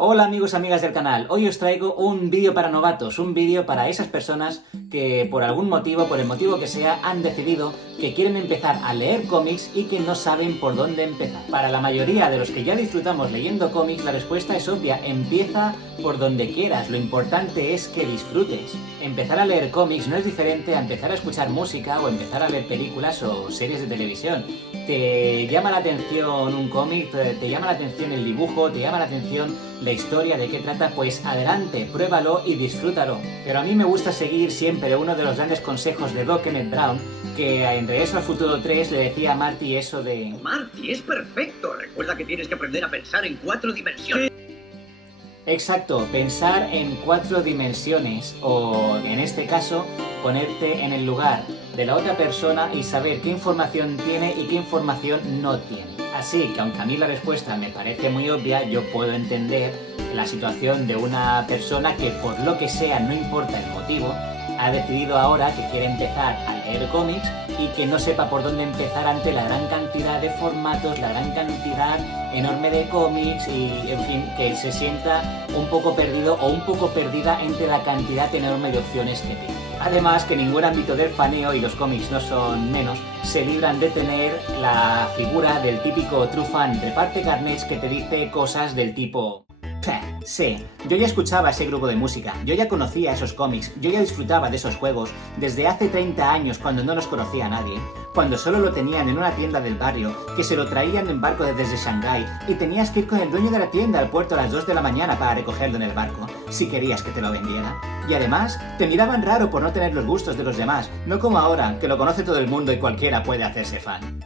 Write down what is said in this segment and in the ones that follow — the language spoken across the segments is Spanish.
Hola amigos y amigas del canal, hoy os traigo un vídeo para novatos, un vídeo para esas personas que por algún motivo, por el motivo que sea, han decidido que quieren empezar a leer cómics y que no saben por dónde empezar. Para la mayoría de los que ya disfrutamos leyendo cómics, la respuesta es obvia, empieza por donde quieras, lo importante es que disfrutes. Empezar a leer cómics no es diferente a empezar a escuchar música o empezar a ver películas o series de televisión. ¿Te llama la atención un cómic? ¿Te llama la atención el dibujo? ¿Te llama la atención la historia? ¿De qué trata? Pues adelante, pruébalo y disfrútalo. Pero a mí me gusta seguir siempre uno de los grandes consejos de Doc Emmett Brown, que en Regreso al Futuro 3 le decía a Marty eso de... Marty, es perfecto. Recuerda que tienes que aprender a pensar en 4 dimensiones. Exacto, pensar en 4 dimensiones o, en este caso, ponerte en el lugar de la otra persona y saber qué información tiene y qué información no tiene. Así que aunque a mí la respuesta me parece muy obvia, yo puedo entender la situación de una persona que por lo que sea, no importa el motivo, ha decidido ahora que quiere empezar a leer cómics y que no sepa por dónde empezar ante la gran cantidad de formatos, la gran cantidad enorme de cómics y, en fin, que se sienta un poco perdido o un poco perdida entre la cantidad enorme de opciones que tiene. Además, que ningún ámbito del faneo, y los cómics no son menos, se libran de tener la figura del típico true fan reparte carnets que te dice cosas del tipo... Sí, yo ya escuchaba ese grupo de música, yo ya conocía esos cómics, yo ya disfrutaba de esos juegos desde hace 30 años cuando no los conocía nadie, cuando solo lo tenían en una tienda del barrio, que se lo traían en barco desde Shanghái y tenías que ir con el dueño de la tienda al puerto a las 2 de la mañana para recogerlo en el barco, si querías que te lo vendiera. Y además, te miraban raro por no tener los gustos de los demás, no como ahora, que lo conoce todo el mundo y cualquiera puede hacerse fan.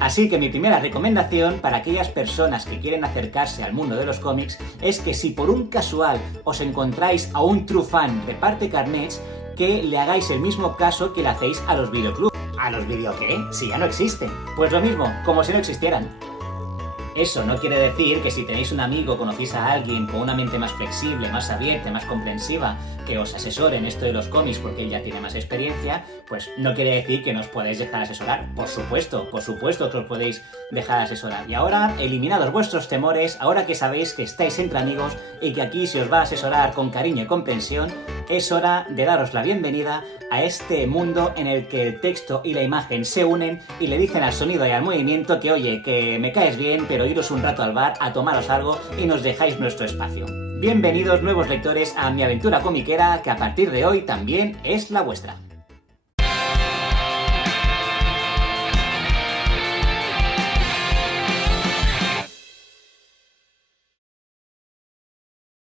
Así que mi primera recomendación para aquellas personas que quieren acercarse al mundo de los cómics es que si por un casual os encontráis a un true fan reparte carnets, que le hagáis el mismo caso que le hacéis a los videoclubs. ¿A los video qué? Si ya no existen. Pues lo mismo, como si no existieran. Eso no quiere decir que si tenéis un amigo, conocéis a alguien con una mente más flexible, más abierta, más comprensiva, que os asesore en esto de los cómics porque él ya tiene más experiencia, pues no quiere decir que no os podáis dejar asesorar. Por supuesto que os podéis dejar asesorar. Y ahora, eliminados vuestros temores, ahora que sabéis que estáis entre amigos y que aquí se os va a asesorar con cariño y comprensión, es hora de daros la bienvenida a este mundo en el que el texto y la imagen se unen y le dicen al sonido y al movimiento que oye, que me caes bien, pero iros un rato al bar a tomaros algo y nos dejáis nuestro espacio. Bienvenidos nuevos lectores a mi aventura comiquera, que a partir de hoy también es la vuestra.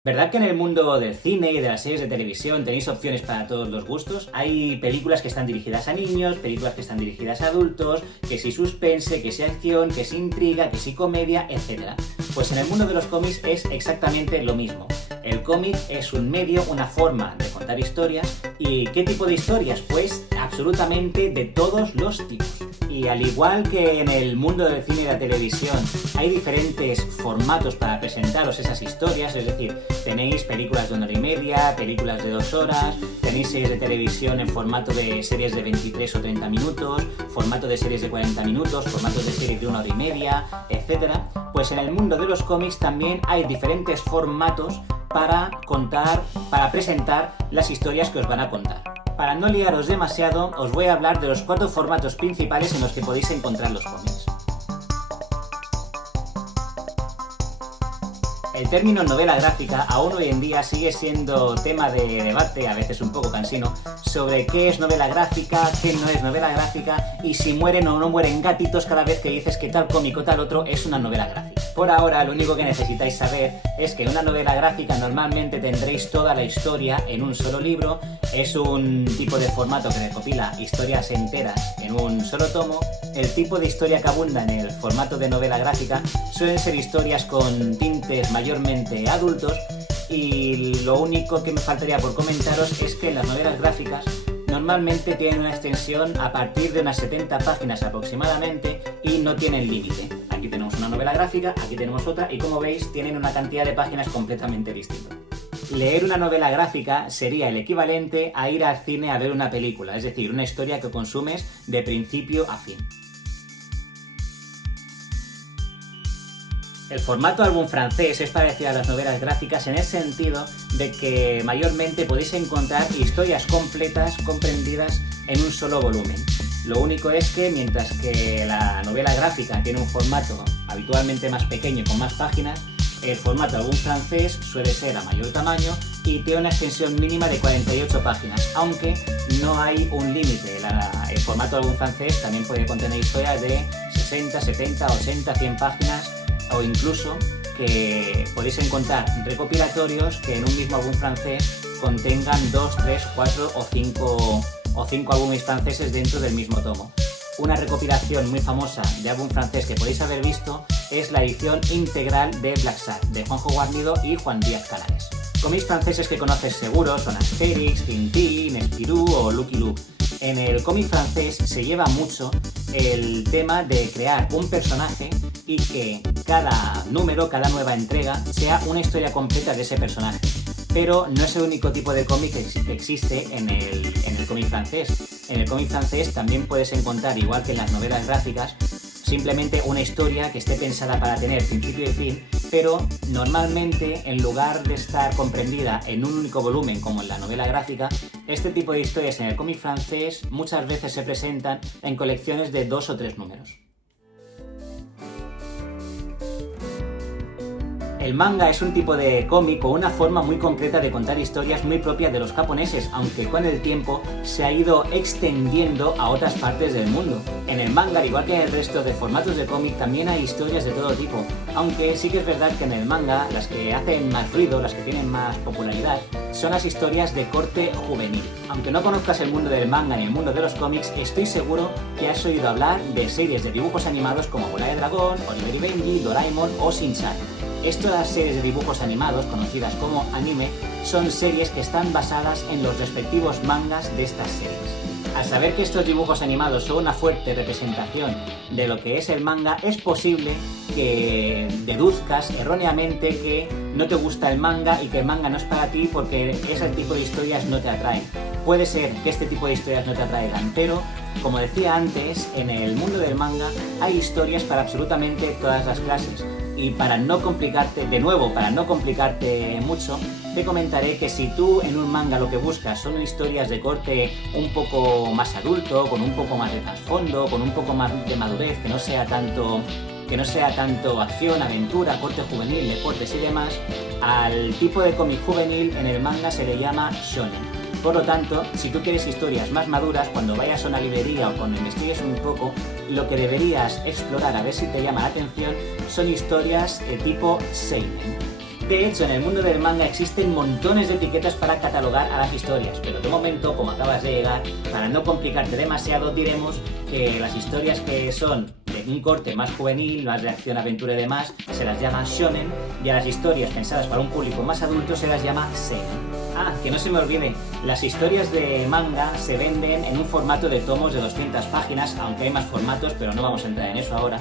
¿Verdad que en el mundo del cine y de las series de televisión tenéis opciones para todos los gustos? Hay películas que están dirigidas a niños, películas que están dirigidas a adultos, que si suspense, que si acción, que si intriga, que si comedia, etc. Pues en el mundo de los cómics es exactamente lo mismo. El cómic es un medio, una forma de contar historias. ¿Y qué tipo de historias? Pues absolutamente de todos los tipos. Y al igual que en el mundo del cine y de la televisión hay diferentes formatos para presentaros esas historias, es decir, tenéis películas de 1 hora y media, películas de 2 horas, tenéis series de televisión en formato de series de 23 o 30 minutos, formato de series de 40 minutos, formatos de series de 1 hora y media, etc. Pues en el mundo de los cómics también hay diferentes formatos para contar, para presentar las historias que os van a contar. Para no liaros demasiado, os voy a hablar de los 4 formatos principales en los que podéis encontrar los cómics. El término novela gráfica aún hoy en día sigue siendo tema de debate, a veces un poco cansino, sobre qué es novela gráfica, qué no es novela gráfica y si mueren o no mueren gatitos cada vez que dices que tal cómic o tal otro es una novela gráfica. Por ahora, lo único que necesitáis saber es que en una novela gráfica normalmente tendréis toda la historia en un solo libro, es un tipo de formato que recopila historias enteras en un solo tomo. El tipo de historia que abunda en el formato de novela gráfica suelen ser historias con tintes mayormente adultos y lo único que me faltaría por comentaros es que las novelas gráficas normalmente tienen una extensión a partir de unas 70 páginas aproximadamente y no tienen límite. Aquí tenemos una novela gráfica, aquí tenemos otra y como veis tienen una cantidad de páginas completamente distinta. Leer una novela gráfica sería el equivalente a ir al cine a ver una película, es decir, una historia que consumes de principio a fin. El formato álbum francés es parecido a las novelas gráficas en el sentido de que mayormente podéis encontrar historias completas comprendidas en un solo volumen. Lo único es que mientras que la novela gráfica tiene un formato habitualmente más pequeño y con más páginas, el formato álbum francés suele ser a mayor tamaño y tiene una extensión mínima de 48 páginas, aunque no hay un límite. El formato álbum francés también puede contener historias de 60, 70, 80, 100 páginas, o incluso que podéis encontrar recopilatorios que en un mismo álbum francés contengan 2, 3, 4 o 5 álbumes franceses dentro del mismo tomo. Una recopilación muy famosa de álbum francés que podéis haber visto es la edición integral de Black Sad, de Juanjo Guarnido y Juan Díaz Canales. Cómics franceses que conoces seguro son Asterix, Tintín, Spirou o Lucky Luke. En el cómic francés se lleva mucho el tema de crear un personaje y que cada número, cada nueva entrega, sea una historia completa de ese personaje. Pero no es el único tipo de cómic que existe en el cómic francés. En el cómic francés también puedes encontrar, igual que en las novelas gráficas, simplemente una historia que esté pensada para tener principio y fin, pero normalmente en lugar de estar comprendida en un único volumen como en la novela gráfica, este tipo de historias en el cómic francés muchas veces se presentan en colecciones de 2 o 3 números. El manga es un tipo de cómic con una forma muy concreta de contar historias muy propias de los japoneses, aunque con el tiempo se ha ido extendiendo a otras partes del mundo. En el manga, al igual que en el resto de formatos de cómic, también hay historias de todo tipo, aunque sí que es verdad que en el manga las que hacen más ruido, las que tienen más popularidad, son las historias de corte juvenil. Aunque no conozcas el mundo del manga ni el mundo de los cómics, estoy seguro que has oído hablar de series de dibujos animados como Bola de Dragón, Oliver y Benji, Doraemon o Shin-Chan. Estas series de dibujos animados, conocidas como anime, son series que están basadas en los respectivos mangas de estas series. Al saber que estos dibujos animados son una fuerte representación de lo que es el manga, es posible que deduzcas erróneamente que no te gusta el manga y que el manga no es para ti porque ese tipo de historias no te atraen. Puede ser que este tipo de historias no te atraigan, pero, como decía antes, en el mundo del manga hay historias para absolutamente todas las clases. Y para no complicarte, de nuevo, para no complicarte mucho, te comentaré que si tú en un manga lo que buscas son historias de corte un poco más adulto, con un poco más de trasfondo, con un poco más de madurez, que no sea tanto acción, aventura, corte juvenil, deportes y demás, al tipo de cómic juvenil en el manga se le llama shonen. Por lo tanto, si tú quieres historias más maduras, cuando vayas a una librería o cuando investigues un poco, lo que deberías explorar a ver si te llama la atención son historias de tipo seinen. De hecho, en el mundo del manga existen montones de etiquetas para catalogar a las historias, pero de momento, como acabas de llegar, para no complicarte demasiado, diremos que las historias que son de un corte más juvenil, más de acción, aventura y demás, se las llama shonen, y a las historias pensadas para un público más adulto se las llama seinen. Ah, que no se me olvide, las historias de manga se venden en un formato de tomos de 200 páginas, aunque hay más formatos, pero no vamos a entrar en eso ahora.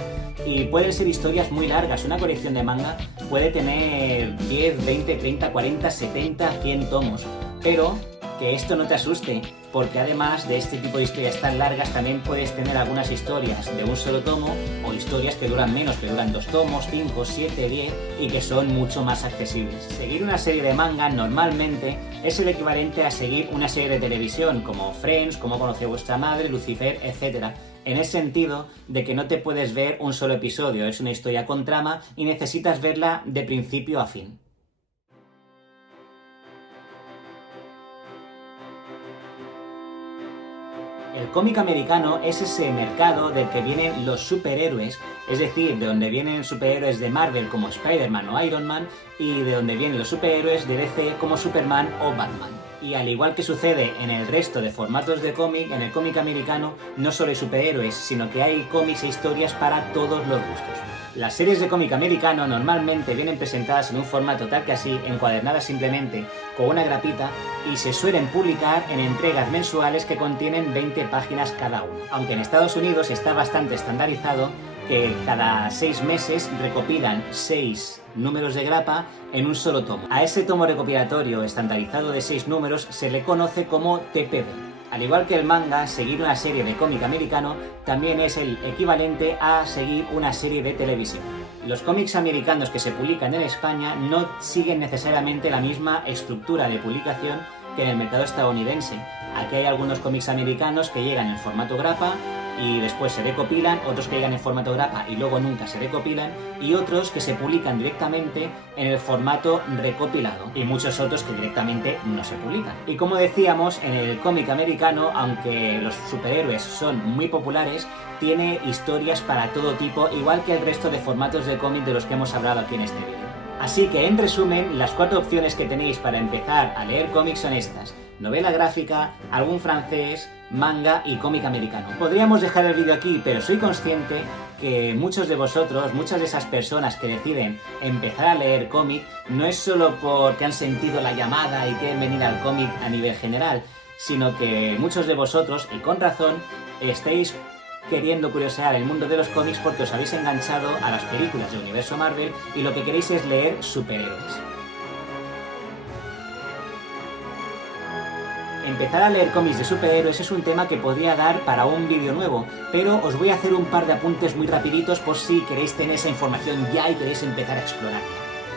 Y pueden ser historias muy largas, una colección de manga puede tener 10, 20, 30, 40, 70, 100 tomos. Pero que esto no te asuste, porque además de este tipo de historias tan largas también puedes tener algunas historias de un solo tomo o historias que duran menos, que duran 2 tomos, 5, 7, 10 y que son mucho más accesibles. Seguir una serie de manga normalmente es el equivalente a seguir una serie de televisión como Friends, Cómo conocí a vuestra madre, Lucifer, etc. En el sentido de que no te puedes ver un solo episodio, es una historia con trama y necesitas verla de principio a fin. El cómic americano es ese mercado del que vienen los superhéroes, es decir, de donde vienen superhéroes de Marvel como Spider-Man o Iron Man y de donde vienen los superhéroes de DC como Superman o Batman. Y al igual que sucede en el resto de formatos de cómic, en el cómic americano no solo hay superhéroes, sino que hay cómics e historias para todos los gustos. Las series de cómic americano normalmente vienen presentadas en un formato tal que así, encuadernadas simplemente con una grapita, y se suelen publicar en entregas mensuales que contienen 20 páginas cada una. Aunque en Estados Unidos está bastante estandarizado que cada 6 meses recopilan 6 números de grapa en un solo tomo. A ese tomo recopilatorio estandarizado de 6 números se le conoce como TPB. Al igual que el manga, seguir una serie de cómic americano también es el equivalente a seguir una serie de televisión. los cómics americanos que se publican en España no siguen necesariamente la misma estructura de publicación que en el mercado estadounidense. Aquí hay algunos cómics americanos que llegan en formato grapa y después se recopilan, otros que llegan en formato grapa y luego nunca se recopilan, y otros que se publican directamente en el formato recopilado, y muchos otros que directamente no se publican. Y como decíamos, en el cómic americano, aunque los superhéroes son muy populares, tiene historias para todo tipo, igual que el resto de formatos de cómic de los que hemos hablado aquí en este vídeo. Así que, en resumen, las 4 opciones que tenéis para empezar a leer cómics son estas: novela gráfica, algún francés, manga y cómic americano. Podríamos dejar el vídeo aquí, pero soy consciente que muchos de vosotros, muchas de esas personas que deciden empezar a leer cómic, no es solo porque han sentido la llamada y quieren venir al cómic a nivel general, sino que muchos de vosotros, y con razón, estáis queriendo curiosear el mundo de los cómics porque os habéis enganchado a las películas del universo Marvel y lo que queréis es leer superhéroes. Empezar a leer cómics de superhéroes es un tema que podría dar para un vídeo nuevo, pero os voy a hacer un par de apuntes muy rapiditos por si queréis tener esa información ya y queréis empezar a explorarla.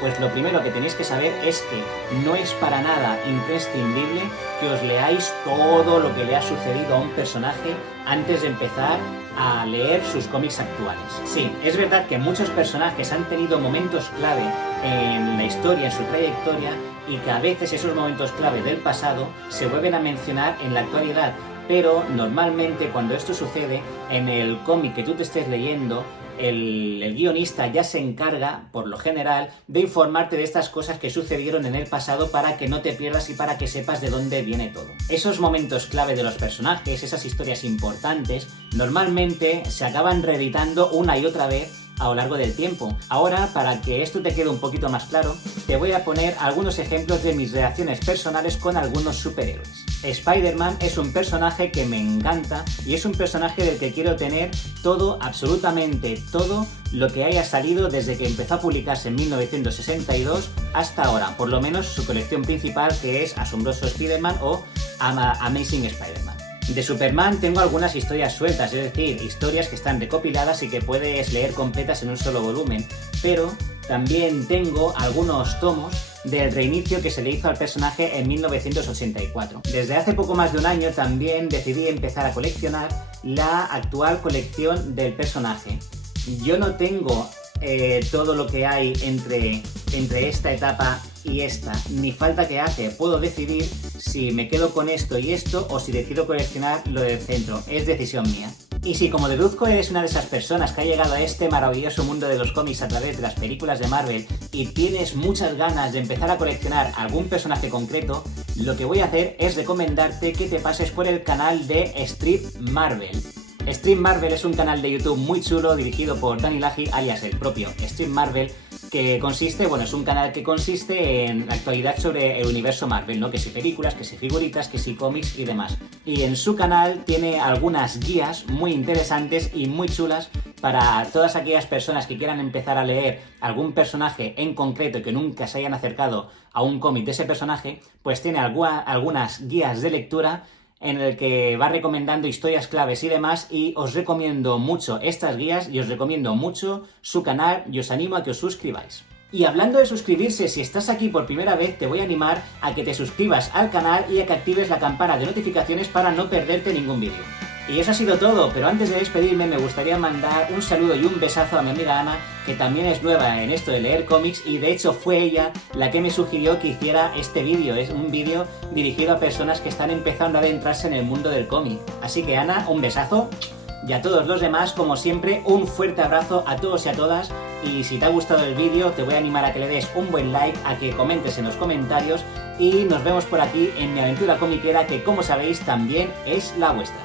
Pues lo primero que tenéis que saber es que no es para nada imprescindible que os leáis todo lo que le ha sucedido a un personaje antes de empezar a leer sus cómics actuales. Sí, es verdad que muchos personajes han tenido momentos clave en la historia, en su trayectoria, y que a veces esos momentos clave del pasado se vuelven a mencionar en la actualidad, pero normalmente cuando esto sucede, en el cómic que tú te estés leyendo, el guionista ya se encarga, por lo general, de informarte de estas cosas que sucedieron en el pasado para que no te pierdas y para que sepas de dónde viene todo. Esos momentos clave de los personajes, esas historias importantes, normalmente se acaban reeditando una y otra vez a lo largo del tiempo. Ahora, para que esto te quede un poquito más claro, te voy a poner algunos ejemplos de mis reacciones personales con algunos superhéroes. Spider-Man es un personaje que me encanta y es un personaje del que quiero tener todo, absolutamente todo, lo que haya salido desde que empezó a publicarse en 1962 hasta ahora, por lo menos su colección principal, que es Asombroso Spider-Man o Amazing Spider-Man. De Superman tengo algunas historias sueltas, es decir, historias que están recopiladas y que puedes leer completas en un solo volumen, pero también tengo algunos tomos del reinicio que se le hizo al personaje en 1984. Desde hace poco más de un año también decidí empezar a coleccionar la actual colección del personaje. Yo no tengo todo lo que hay entre esta etapa y esta, ni falta que hace. Puedo decidir si me quedo con esto y esto o si decido coleccionar lo del centro. Es decisión mía. Y si, como deduzco, eres una de esas personas que ha llegado a este maravilloso mundo de los cómics a través de las películas de Marvel y tienes muchas ganas de empezar a coleccionar algún personaje concreto, lo que voy a hacer es recomendarte que te pases por el canal de Street Marvel. Street Marvel es un canal de YouTube muy chulo dirigido por Danny Laji, alias el propio Street Marvel, que consiste, es un canal que consiste en la actualidad sobre el universo Marvel, ¿no? Que si películas, que si figuritas, que si cómics y demás. Y en su canal tiene algunas guías muy interesantes y muy chulas para todas aquellas personas que quieran empezar a leer algún personaje en concreto y que nunca se hayan acercado a un cómic de ese personaje, pues tiene algunas guías de lectura en el que va recomendando historias claves y demás, y os recomiendo mucho estas guías y os recomiendo mucho su canal y os animo a que os suscribáis. Y hablando de suscribirse, si estás aquí por primera vez, te voy a animar a que te suscribas al canal y a que actives la campana de notificaciones para no perderte ningún vídeo. Y eso ha sido todo, pero antes de despedirme me gustaría mandar un saludo y un besazo a mi amiga Ana, que también es nueva en esto de leer cómics y de hecho fue ella la que me sugirió que hiciera este vídeo. Es un vídeo dirigido a personas que están empezando a adentrarse en el mundo del cómic. Así que Ana, un besazo. Y a todos los demás, como siempre, un fuerte abrazo a todos y a todas. Y si te ha gustado el vídeo, te voy a animar a que le des un buen like, a que comentes en los comentarios y nos vemos por aquí en mi aventura comiquera, que como sabéis también es la vuestra.